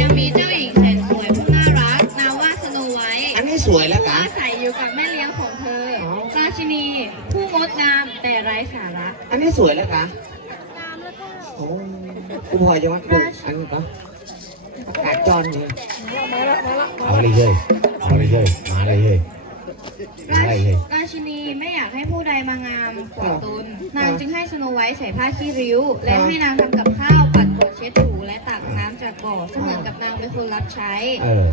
ยังมีเจ้าหญิงแสนสวยผู้น่ารักนามว่าสโนไวท์อันนี้สวยแล้วผู้กะอาศัยอยู่กับแม่เลี้ยงของเธออ๋อราชินี ผู้งดงามแต่ไร้สาระ อันนี้สวยแล้วกะโอ้คุณพลอยจะว่าดูอันนี้ก็อากาศจอนนี่เอาเลยเฮ้ยเอาเลยเฮ้ยมาเลยเฮ้ยมาราเลยชเฮ้ย ราชินีไม่อยากให้ผู้ใดมางามกว่าตน นางจึงให้สโนไวท์ใส่ผ้าขี้ริ้ว และให้นางทำกับข้าวปัดกวาดเช็ดถูและตักน้ำจากบ่อเสมือนกับนางเป็นคนรับใช้ เออ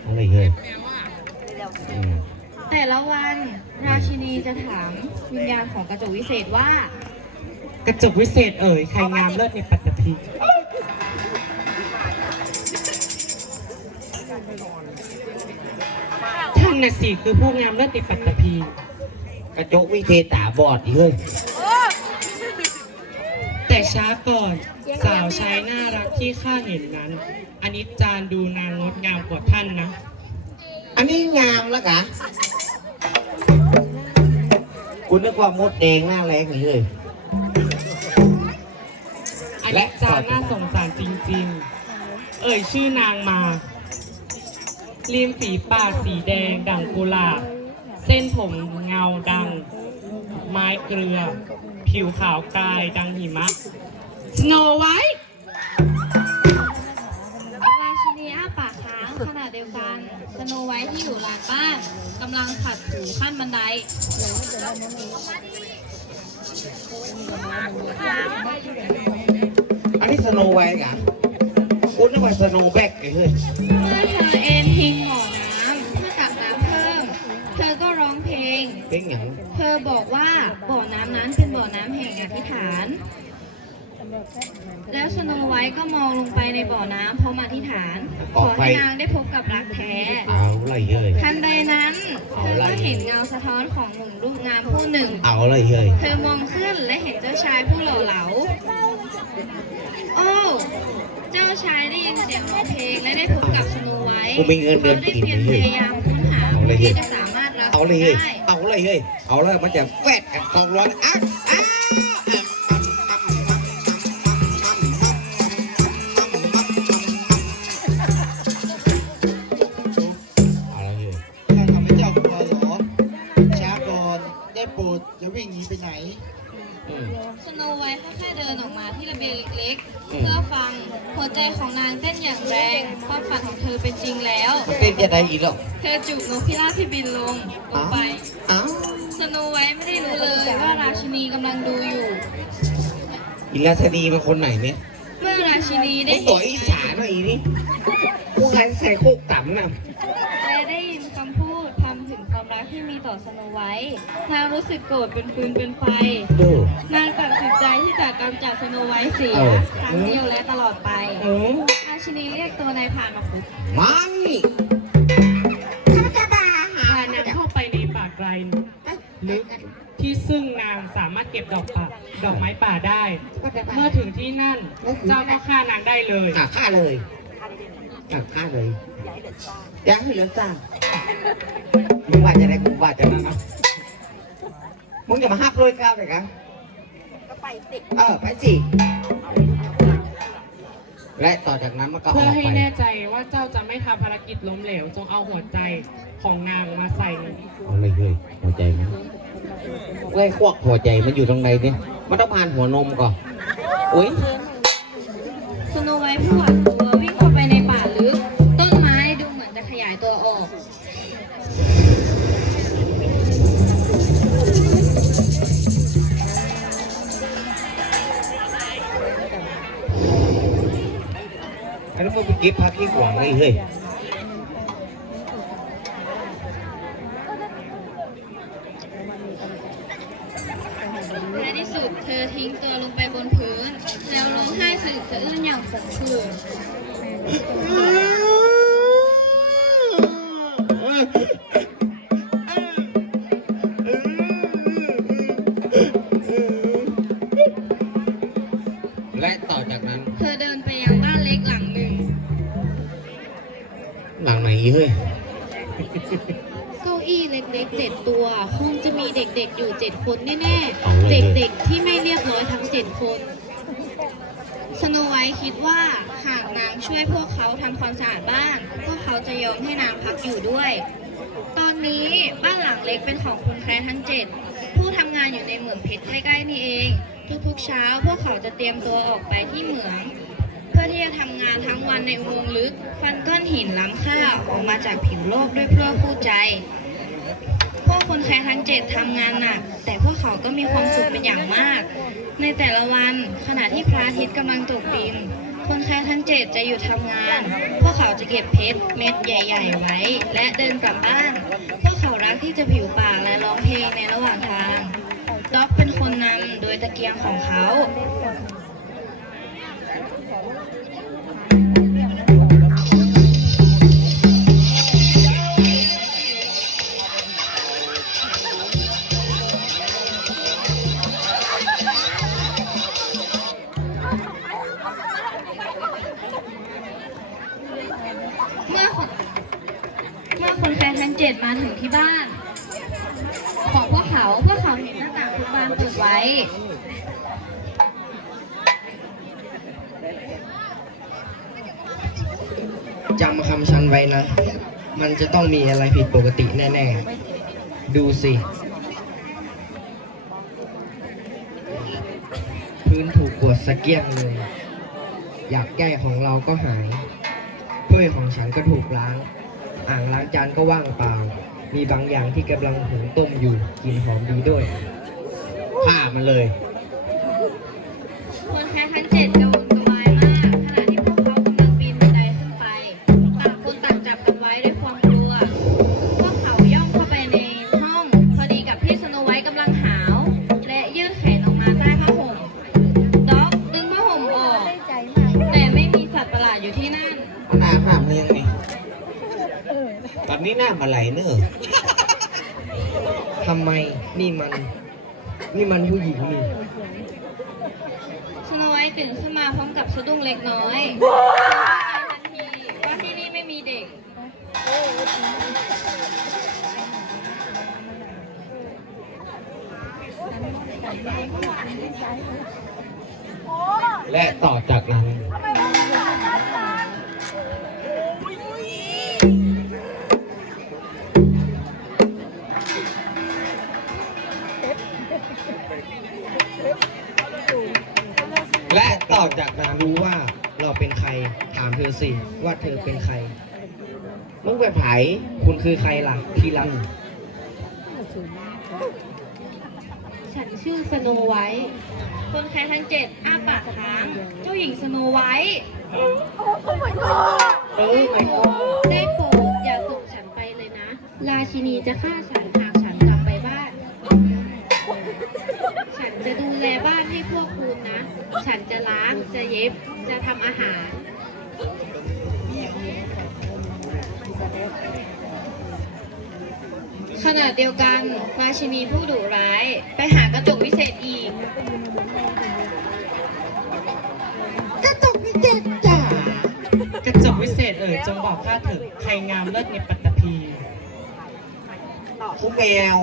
เอาเลยเฮ้ยอืมแต่ละวันราชินีจะถามวิญญาณของกระจกวิเศษว่า กระจกวิเศษเอ่ย ใครงามเลิศในปัตตภีท่านน่ะสิคือผู้งามเลิศในปัตตภีกระจกวิเทตาบอดอีกเฮ้ย แต่ช้าก่อนสาวใช้น่ารักที่ข้าเห็นนั้นอันนี้จานดูนางงดงามกว่าท่านนะ อันนี้งามแล้วกะคุณนึกว่ามดแดงหน้าแรงนี่เฮ้ยอันนี้จานน่าสงสารจริงๆ เอ่ยชื่อนางมาริมฝีปากสีแดงดั่งกุหลาบ เส้นผมเงาดัง ไม้เกลือ ผิวขาวกายดังหิมะ สโนไวท์ราชินีอ้าปากค้างขณะเดียวกัน สโนไวท์ที่อยู่ลานบ้านกำลังขัดถูขั้นบันได อันนี้สโนไวท์กะคุณนึกว่าสโนแบ็กไอ้เฮ้ย เป็นอย่าง เธอบอกว่าบ่อน้ำนั้นเป็นบ่อน้ำแห่งอธิษฐาน แล้วสโนไวท์ก็มองลงไปในบ่อน้ำพร้อมอธิษฐานขอให้นางได้พบกับรักแท้ เอาเลยเฮ้ย ทันใดนั้น เธอก็เห็นเงาสะท้อนของหนุ่มรูปงามผู้หนึ่ง เอาเลยเฮ้ย เธอมองขึ้นและเห็นเจ้าชายผู้หล่อเหลา โอ้ เจ้าชายได้ยินเสียงร้องเพลงและได้พบกับสโนไวท์กูมีเงินเดือนเขาได้กินเพียงเฮ้พยยายามค้นหาเอาเลยที่จะสามารถรับเอาเลยเฮ้ย ได้ เอาเลยเฮ้ย เอาเลยมันจะแวดกันตรงร้อนอะอะเอาเลยเฮ้ยข้าทำให้เจ้ากลัวเหรอช้าก่อนได้โปรดจะวิ่งหนีไปไหน อืม สโนไวท์ค่อยๆเดินออกมาที่ระเบียงเล็กๆ เพื่อฟังหัวใจของนางเต้นอย่างแรง ความฝันของเธอเป็นจริงแล้วมันเป็นจะได้อีกหรอ เธอจูบนกพิราบที่บินลงลงไป อีลาสนีมันคนไหนเนี่ยเมื่อราชินีไอได้ตัวอีสานหน่อยอีนี่กูใครใส่โคกต่ำน่ะและได้ยินคำพูดทำถึงความรักที่มีต่อสโนไวท์นางรู้สึกโกรธเป็นฟืนเป็นไฟ ดู นางตัดสินใจที่จะกำจัดสโนไวท์เสียเออ ครั้งเดียวและตลอดไป เออราชินีเรียกตัวนายพรานมาพบมันนี่พานางเข้าไปในป่าไกลลึก ที่ซึ่งนางสามารถเก็บดอกป่าดอกไม้ป่าได้ เมื่อถึงที่นั่น เจ้าก็ฆ่านางได้เลย อะฆ่าเลยอะฆ่าเลยยังให้เหลือซ่ามึงว่าจะได้กูว่าจะนั่นนะมึงจะมาฮักโรยก้าวเลยกันก็ไปสิเออไปสิและต่อจากนั้นมันก็อเพื่ออกให้ไปแน่ใจว่าเจ้าจะไม่ทำภารกิจล้มเหลว จงเอาหัวใจของนางมาใส่ เอาเลยเฮ้ยหัวใจมันเว้ยพวกหัวใจมันอยู่ตรงไหนเนี่ยมันต้องผ่านหัวนมก่อนอุ้ยสโนไวท์ผู้หวาดกลัววิ่งเข้าไปในป่าลึกต้นไม้ดูเหมือนจะขยายตัวออกอันนี้มึงไปเก็บผักที่หวังเลยเฮ้ย ในที่สุดเธอทิ้ง ตัวลงไปบนพื้น แล้วร้องไห้สะอึกสะอื้นอย่างขมขื่นและต่อจากนั้นเธอเดินไปยังบ้านเล็กหลังหนึ่ง หลังไหนเฮ้ย เก้าอี้เล็กๆเจ็ดตัว คงจะมีเด็กๆอยู่เจ็ดคนแน่เอาๆ เลย เด็กๆที่ไม่ เจ็ดคนสโนไวท์คิดว่าหากนางช่วยพวกเขาทำความสะอาดบ้าน พวกเขาจะยอมให้นางพักอยู่ด้วย ตอนนี้บ้านหลังเล็กเป็นของคุณแคร์ทั้งเจ็ดผู้ทำงานอยู่ในเหมืองเพชรใกล้ๆนี่เอง ทุกๆเช้า พวกเขาจะเตรียมตัวออกไปที่เหมืองเพื่อที่จะทำงานทั้งวันในอุโมงค์ลึก ฟันก้อนหินล้ำค่าออกมาจากผิวโลกด้วยเพื่อคู่ใจ พวกคนแคร์ทั้งเจ็ดทำงานหนักแต่พวกเขาก็มีความสุขเป็นอย่างมาก ในแต่ละวันขณะที่พระอาทิตย์กำลังตกดิน คนแค่ทั้งเจ็ดจะหยุดทำงาน พวกเขาจะเก็บเพชรเม็ดใหญ่ ๆ ไว้ และเดินกลับบ้าน พวกเขารักที่จะผิวปากและร้องเพลงในระหว่างทางด็อกเป็นคนนำโดยตะเกียงของเขา ที่บ้าน ของพวกเขาพวกเขาเห็นหน้าต่างทุกบานเปิดไว้ จำคำฉันไว้นะ มันจะต้องมีอะไรผิดปกติแน่ ๆ ดูสิ พื้นถูกกวดสะเกียงเลย อยากแก้ของเราก็หายถ้วยของฉันก็ถูกล้าง อ่างล้างจานก็ว่างเปล่า มีบางอย่างที่กำลังหุงต้มอยู่กลินหอมดีด้วยฆ่ามันเลยคนแค่ทั้งเจ็ดก หน้ามาไหลเนอะทำไมนี่มัน นี่มันผู้หญิงนี่สโนไวท์ตื่นขึ้นมาพร้อมกับสะดุ้งเล็กน้อยทันทีว่าที่นี่ไม่มีเด็ก และต่อจากนั้นและต่ อจากอนั้ยานกรู้ว่าเราเป็นใครถามเธอสิว่าเธอเป็นใครมึงเป็นไผคุณคือใครล่ะที่รักฉันชื่อสโนไวท์คนแค่ทั้งเจ็ดอ้าปากค้าง เจ้าหญิงสโนไวท์เออไม่ได้โปรดอย่าส่งฉันไปเลยนะ ราชินีจะฆ่าฉันหากฉัน จะดูแลบ้านให้พวกคุณนะ ฉันจะล้าง จะเย็บ จะทำอาหาร ขณะเดียวกันราชินีผู้ดุร้ายไปหากระจกวิเศษอีก กระจกนี่เจ็ดจ้ากระจกวิเศษเอ่ยจงบอกข้าเถิดใครงามเลิศในปัตตภีกูแมว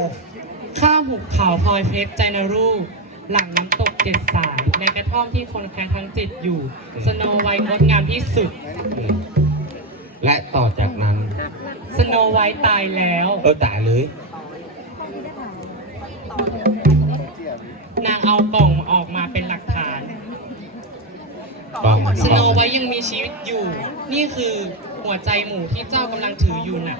ข้าหุบเขาพลอยเพชรใจนรูป หลังน้ำตกเจ็ดสาย ในกระท่อมที่คนแค้นทั้งจิตอยู่ สโนไวท์งดงามที่สุด และต่อจากนั้น สโนไวท์ตายแล้ว เออตายเลย นางเอากล่องออกมาเป็นหลักฐานกองสโนไวท์ยังมีชีวิตอยู่ นี่คือหัวใจหมูที่เจ้ากำลังถืออยู่น่ะ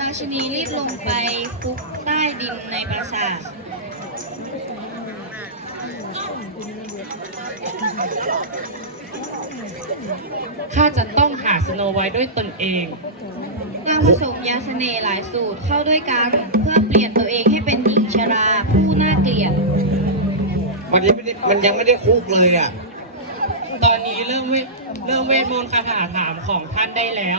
ราชินีรีบลงไปคุกใต้ดินในปราสาท ข้าจะต้องหาสโนไวท์ด้วยตนเองนางผสมยาเสน่ห์หลายสูตรเข้าด้วยกันเพื่อเปลี่ยนตัวเองให้เป็นหญิงชรา ผู้น่าเกลียด มันยังไม่ได้มันยังไม่ได้คุกเลยอะ ตอนนี้เริ่มเวทเริ่มเวทมนต์คาถาถามของท่านได้แล้ว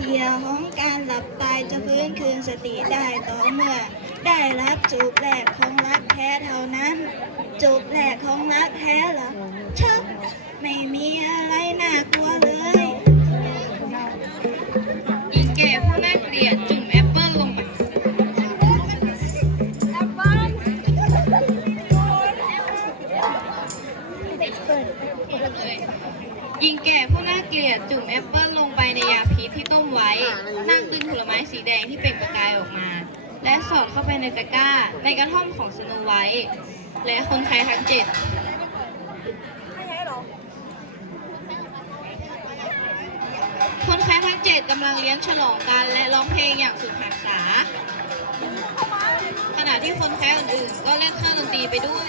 เหยื่อของการหลับตายจะฟื้นคืนสติได้ต่อเมื่อ ได้รับจูบแรกของรักแท้เท่านั้น จูบแรกของรักแท้เหรอเชอะไม่มีอะไรน่ากลัวเลย หญิงแก่ผู้น่าเกลียดจุ่มแอปเปิลลงไปในยาพิษที่ต้มไว้ นั่งดึงผลไม้สีแดงที่เป็นประกายออกมา และสอดเข้าไปในตะกร้า ในกระท่อมของสโนไวท์และคนไข้ทั้งเจ็ดคนไข้ทั้งเจ็ดกำลังเลี้ยงฉลองกันและร้องเพลงอย่างสุดหันษา ขณะที่คนไข้อื่นๆก็เล่นเครื่องดนตรีไปด้วย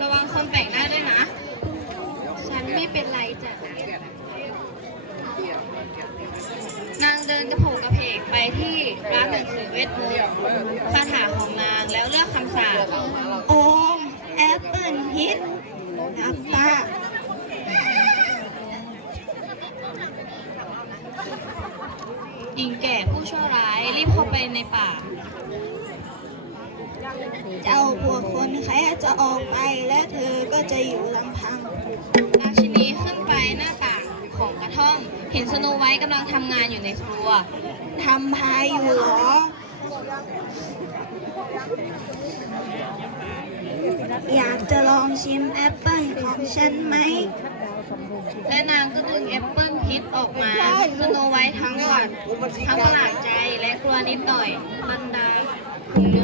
ระวังคนแปลกหน้าด้วยนะ ฉันไม่เป็นไรจ้ะ นางเดินกระโผกกระเพกไปที่ร้านหนังสือเวทมนต์คาถาของนางแล้วเลือกคำสาปโอมแอปเปิลฮิตนับตาหญิงแก่ผู้ชั่วร้ายรีบเข้าไปในป่า เจ้าพวกคนแค่จะออกไปและเธอก็จะอยู่ลำพัง ราชินีขึ้นไปหน้าต่างของกระท่อม เห็นสโนไวท์กำลังทำงานอยู่ในครัวทำพายอยู่เหรอ อยากจะลองชิมแอปเปิ้ลของฉันไหม และนางก็ดึงแอปเปิ้ลพิษออกมาสโนไวท์ทั้งหวัดทั้งประหลาดใจและกลัวนิดหน่อยบรรดาขุนนกรู้ถึงอั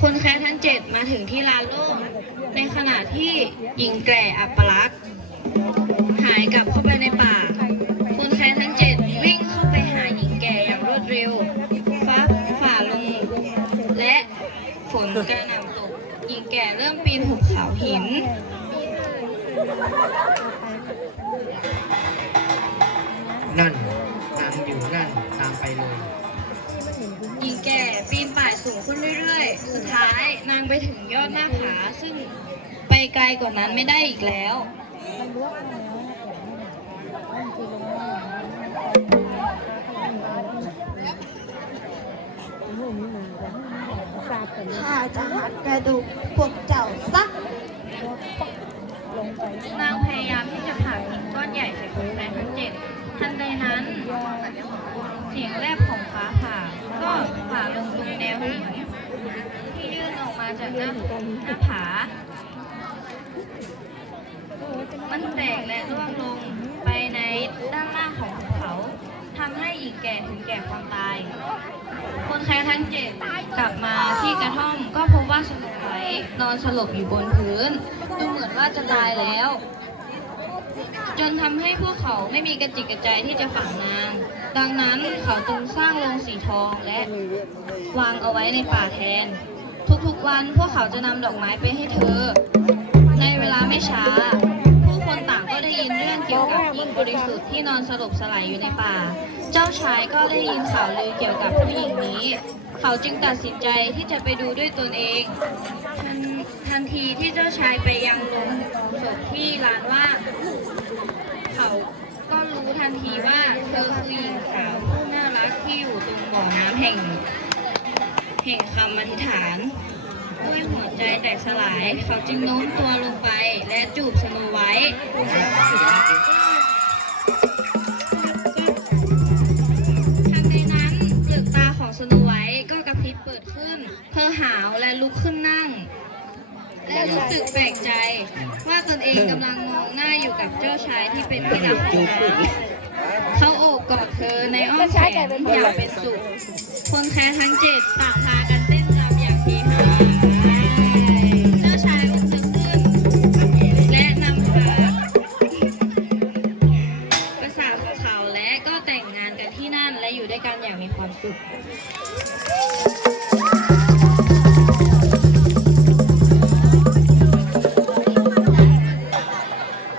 คนแค้นทั้งเจ็ดมาถึงที่ลานโล่งในขณะที่หญิงแก่อัปลักษณ์หายกลับเข้าไปในป่า คนแค้นทั้งเจ็ดวิ่งเข้าไปหาหญิงแก่อย่างรวดเร็ว ฟ้าฝ่าลงและฝนกระหน่ำตก หญิงแก่เริ่มปีนหุบเขาหินนั่นนางอยู่นั่นตามไปเลยหญิงแก่ปี ไปถึงยอดหน้าผาซึ่งไปไกลกว่านั้นไม่ได้อีกแล้ว ข้าจะหักกระดูกพวกเจ้าซัก นางพยายามที่จะผ่าหินก้อนใหญ่ใส่คนแค้นทั้งเจ็ดทันใดนั้น เสียงแลบของฟ้าผ่า ก็ผ่าลงตรงแนวหิน ออกมาจากหน้าหน้าผา มันแตกและร่วงลงไปในด้านล่างของภูเขาทำให้หญิงแก่ถึงแก่ความตาย คนแค้นทั้งเจ็ดกลับมาที่กระท่อมก็พบว่าสนุกไว้นอนสลบอยู่บนพื้น ดูเหมือนว่าจะตายแล้ว จนทำให้พวกเขาไม่มีกระจิกกระใจที่จะฝังนางดังนั้นเขาจึงสร้างโรงสีทองและวางเอาไว้ในป่าแทน ทุกๆวันพวกเขาจะนำดอกไม้ไปให้เธอ ในเวลาไม่ช้า ผู้คนต่างก็ได้ยินเรื่องเกี่ยวกับหญิงบริสุทธิ์ที่นอนสลบสลายอยู่ในป่า เจ้าชายก็ได้ยินข่าวลือเกี่ยวกับผู้หญิงนี้ เขาจึงตัดสินใจที่จะไปดูด้วยตนเองทันทันทีที่เจ้าชายไปยังโรงศพที่ลานว่างเขาก็รู้ทันทีว่าเธอคือหญิงสาวผู้น่ารักที่อยู่ตรงบ่อน้ำแห่ง แห่งคำอธิษฐานด้วยหัวใจแตกสลาย เขาจึงโน้มตัวลงไปและจูบสโนไวท์ทันใดนั้นเปลือกตาของสโนไวท์ก็กระพริบเปิดขึ้น เธอหาวและลุกขึ้นนั่ง และรู้สึกแปลกใจ ว่าตนเองกำลังมองหน้าอยู่กับเจ้าชายที่เป็นที่รักของนาเขาโอบกอดเธอในอ้อมแขนอย่างเป็นสุข คนแค้ทั้งเจ็ดปากพา